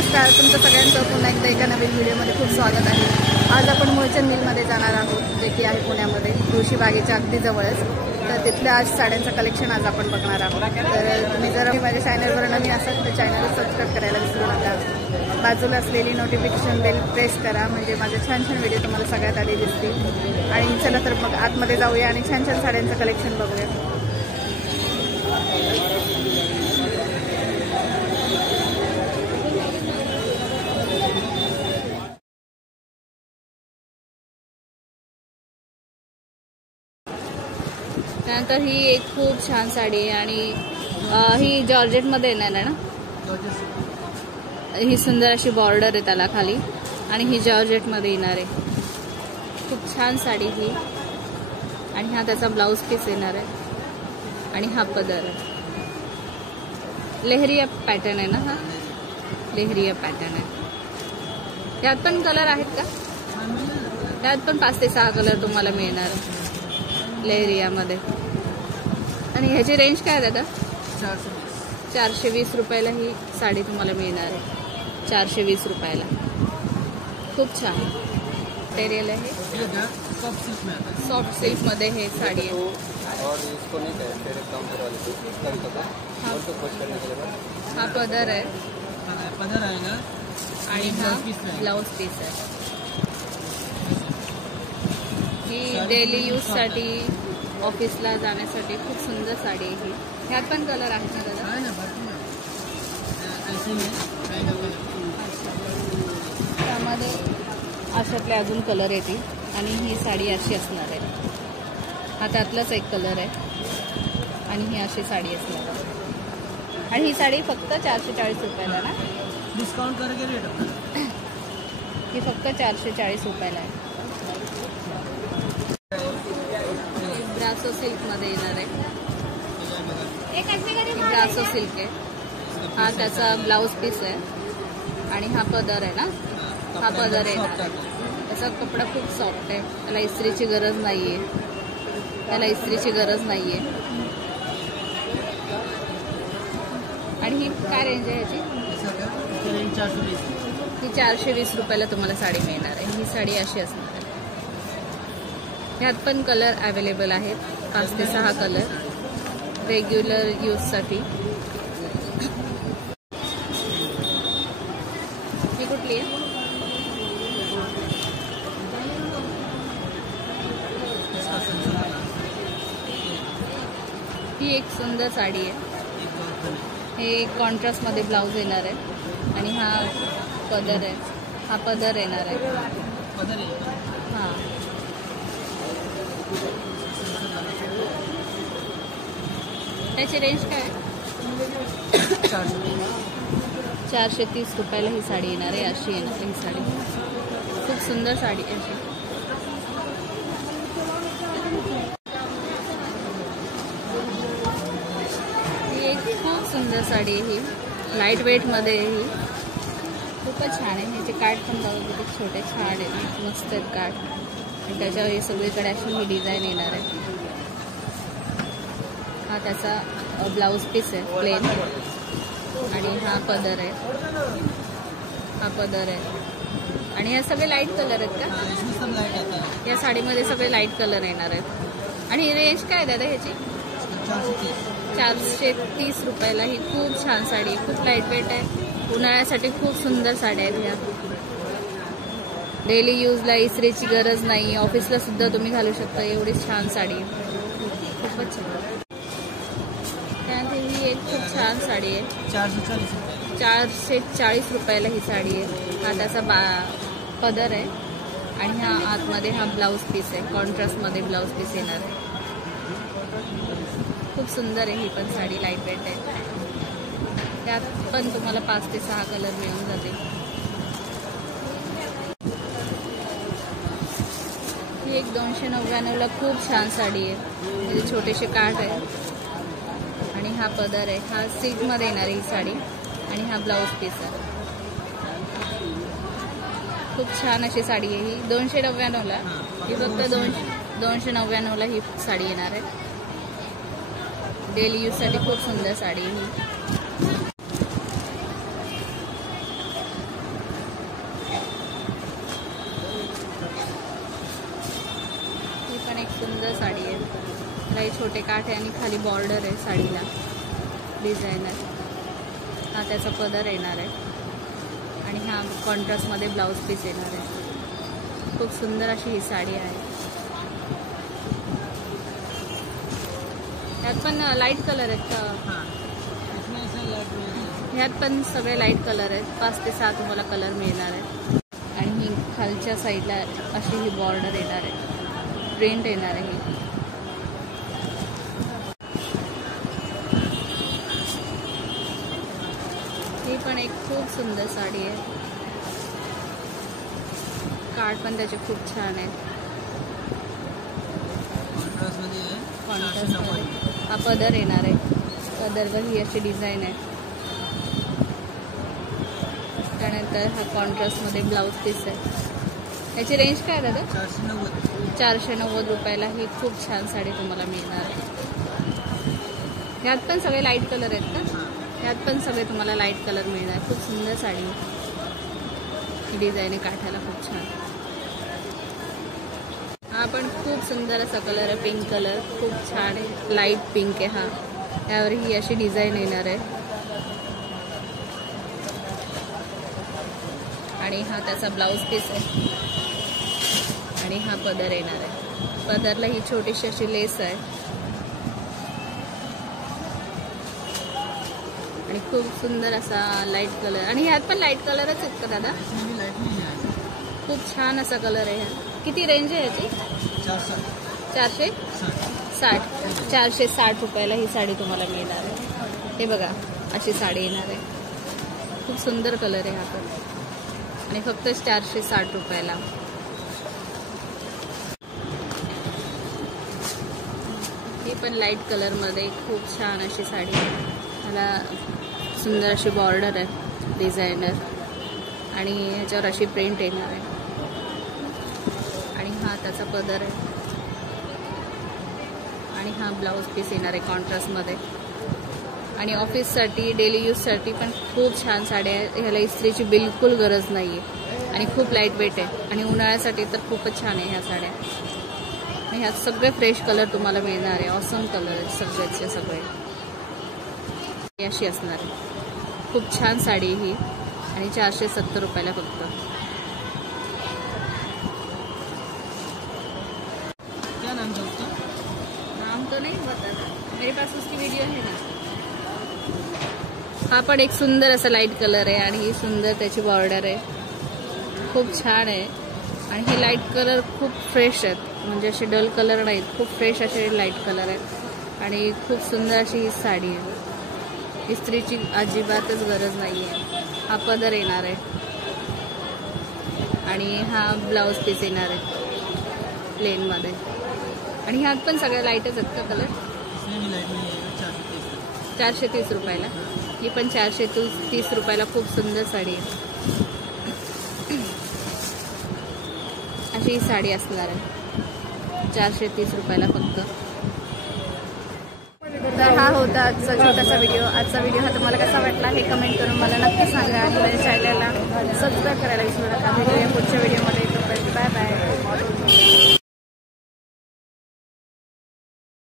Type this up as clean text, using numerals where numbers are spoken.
नमस्कार, तुमचं सगळ्यांचं पुन्हा एकदा एका नवीन व्हिडिओमध्ये खूप स्वागत आहे। आज आपण मुळचंद मिलमध्ये जाणार आहोत, जे की आहे पुण्यामध्ये तुळशी बागेच्या अगदी जवळच। तर तिथल्या आज साड्यांचं कलेक्शन आज आपण बघणार आहोत। तर तुम्ही जर माझ्या चॅनलवर नवीन असाल तर चॅनल सबस्क्राईब करायला विसरू नका। बाजूला असलेली नोटिफिकेशन बेल प्रेस करा, म्हणजे माझे छान छान व्हिडिओ तुम्हाला सगळ्यात आधी दिसतील। आणि चला तर मग आतमध्ये जाऊया आणि छान छान साड्यांचं कलेक्शन बघूया। त्यानंतर ही एक खूप छान साडी आहे आणि ही जॉर्जेटमध्ये येणार आहे ना। ही सुंदर अशी बॉर्डर आहे त्याला खाली आणि ही जॉर्जेटमध्ये येणार आहे। खूप छान साडी ही आणि हा त्याचा ब्लाउज पीस येणार आहे आणि हा पदर आहे। लेहरिया पॅटर्न आहे ना, हा लेहरिया पॅटर्न आहे। यात पण कलर आहेत का? त्यात पण 5 ते 6 कलर तुम्हाला मिळणार आहे लेहरियामध्ये। आणि ह्याची रेंज काय आहे दादा? 420 रुपयाला ही साडी तुम्हाला मिळणार आहे। 420 रुपयाला खूप छान मटेरियल आहे। सॉफ्ट सिल्क मध्ये हे साडी आहे। हा पदर आहे आणि हा ब्लाउज पीस आहे। ही डेली यूज साठी ऑफिसला जाण्यासाठी खूप सुंदर साडी आहे ही। ह्यात पण कलर आहेत ना दादा? त्यामध्ये अशातले अजून कलर येतील आणि ही साडी अशी असणार आहे। हा त्यातलाच एक कलर आहे आणि ही अशी साडी असणार आहे। आणि ही साडी फक्त 440 रुपयाला ना? डिस्काउंट करके रेट ही फक्त 440 रुपयाला आहे। ब्रासो सिल्क मध्ये येणार आहे। ब्रासो सिल्क आहे। हा त्याचा ब्लाउज पीस आहे आणि हा पदर आहे ना, हा पदर येणार आहे। त्याचा कपडा खूप सॉफ्ट आहे, त्याला इस्त्रीची गरज नाहीये, त्याला इस्त्रीची गरज नाहीये। आणि ही काय रेंज आहे ह्याची? ही 420 रुपयाला तुम्हाला साडी मिळणार आहे। ही साडी अशी असणार आहे। ह्यात पण कलर अवेलेबल आहेत, 5 ते 6 कलर रेग्युलर यूजसाठी। ही कुठली आहे? ही एक सुंदर साडी आहे। हे कॉन्ट्रास्ट मध्ये ब्लाउज येणार आहे आणि हा पदर आहे, हा पदर येणार आहे। हा त्याची रेंज काय? 430 रुपयाला ही साडी येणार आहे। अशी येणार आहे ही साडी, खूप सुंदर साडी आहे अशी। ही एक खूप सुंदर साडी आहे, ही लाईट वेट मध्ये आहे। ही खूपच छान आहे। ह्याचे काठ पण बघा किती छोटे छान आहेत, मस्त आहेत काठ। आणि त्याच्यावर हे सगळीकडे अशी ही डिझाईन येणार आहे। हा त्याचा ब्लाउज पीस आहे प्लेन आणि हा पदर आहे, हा पदर आहे। आणि या सगळे लाईट कलर आहेत का? या साडीमध्ये सगळे लाईट कलर येणार आहेत। आणि रेंज काय दादा ह्याची? 430 रुपयाला ही खूप छान साडी आहे, खूप लाईट वेट आहे। उन्हाळ्यासाठी खूप सुंदर साड्या आहेत ह्या। डेली यूजला इस्त्रीची गरज नाही, ऑफिसला सुद्धा तुम्ही घालू शकता, एवढी छान साडी आहे, खूपच छान। त्यानंतर ही एक खूप छान साडी आहे, 440 रुपयाला ही साडी आहे। हा त्याचा पदर आहे आणि हा आतमध्ये हा ब्लाउज पीस आहे, कॉन्ट्रास्टमध्ये ब्लाउज पीस येणार आहे। खूप सुंदर आहे ही पण साडी, लाईट वेट आहे। त्यात पण तुम्हाला 5 ते 6 कलर मिळून जातील। ही एक 299ला खूप छान साडी आहे, त्याचे छोटेसे काठ आहे आणि हा पदर आहे। हा सिल्क मध्ये येणार आहे ही साडी आणि हा ब्लाउज पीस आहे। खूप छान अशी साडी आहे ही, 299ला। ही फक्त 299ला ही साडी येणार आहे। डेली यूजसाठी खूप सुंदर साडी आहे ही। सुंदर साडी आहे. त्याला हे छोटे काठ आहे आणि खाली बॉर्डर आहे साडीला डिझायनर. हा त्याचा पदर येणार आहे आणि हा कॉन्ट्रास्टमध्ये ब्लाऊज पीस येणार आहे. खूप सुंदर अशी ही साडी आहे. यात पण लाईट कलर आहेत का? ह्यात पण सगळे लाईट कलर आहेत. 5 ते 6 तुम्हाला कलर मिळणार आहे. आणि ही खालच्या साईडला अशी ही बॉर्डर येणार आहे, प्रिंट येणार आहे. ही पण एक खूप सुंदर साडी आहे. काठ पण त्याचे खूप छान आहेत. कॉन्ट्रास्टमध्ये हा पदर येणार आहे. पदरवर ही अशी डिझाईन आहे. त्यानंतर हा कॉन्ट्रास्टमध्ये ब्लाऊज पीस आहे. याची रेंज काय आहे दादा? 490 रुपयाला ही खूप छान साडी तुम्हाला मिळणार आहे. ह्यात पण सगळे लाईट कलर आहेत का? ह्यात पण सगळे तुम्हाला लाईट कलर मिळणार. खूप सुंदर साडी ही डिझाईन आहे काठाला खूप छान. हा पण खूप सुंदर असा कलर आहे, पिंक कलर खूप छान आहे. लाईट पिंक आहे हा. यावर ही अशी डिझाईन येणार आहे आणि हा त्याचा ब्लाऊज पीस आहे आणि हा पदर येणार आहे. पदरला ही छोटीशी अशी लेस आहे आणि खूप सुंदर असा लाईट कलर. आणि ह्यात पण लाईट कलरच आहेत का दादा? खूप छान असा कलर आहे ह्या. किती रेंज आहे याची? 460 रुपयाला ही साडी तुम्हाला मिळणार आहे. हे बघा अशी साडी येणार आहे. खूप सुंदर कलर आहे हा पण आणि फक्त 460 रुपयाला. ही पण लाईट कलरमध्ये खूप छान अशी साडी आहे. मला सुंदर अशी बॉर्डर आहे डिझायनर आणि ह्याच्यावर अशी प्रिंट येणार आहे आणि हा त्याचा पदर आहे आणि हा ब्लाऊज पीस येणार आहे कॉन्ट्रास्टमध्ये. आणि ऑफिससाठी डेली यूजसाठी पण खूप छान साड्या आहे. ह्याला इस्त्रीची बिलकुल गरज नाही आहे आणि खूप लाईट वेट आहे आणि उन्हाळ्यासाठी तर खूपच छान आहे ह्या साड्या. आणि ह्यात सगळे फ्रेश कलर तुम्हाला मिळणार आहे. ऑसम कलर आहेत सगळ्याचे सगळे. अशी असणार आहे. खूप छान साडी ही आणि 470 रुपयाला फक्त. क्या नाम था उसका? नाम तो नहीं बता, मेरे पास उसकी वीडियो है ना. हा पण एक सुंदर असा लाईट कलर आहे आणि ही सुंदर त्याची बॉर्डर आहे. खूप छान आहे आणि हे लाईट कलर खूप फ्रेश आहेत, म्हणजे असे डल कलर नाहीत. खूप फ्रेश असे लाईट कलर आहेत आणि खूप सुंदर अशी ही साडी आहे. इस्त्रीची अजिबातच गरज नाही आहे. हा पदर येणार आहे आणि हा ब्लाऊज पीस येणार आहे प्लेनमध्ये. आणि ह्यात पण सगळ्या लाईटच आहेत का कलर? 430 रुपयाला. ही पण 430 रुपयाला खूप सुंदर साडी आहे. अशी ही साडी असणार आहे 430 रुपयाला फक्त. तर हा होता आजचा छोटासा व्हिडिओ. आजचा व्हिडिओ हा तुम्हाला कसा वाटला हे कमेंट करून मला नक्की सांगा आणि माझ्या चॅनलला सबस्क्राईब करायला विसरू नका. भेटूया पुढच्या व्हिडिओमध्ये. तोपर्यंत बाय बाय.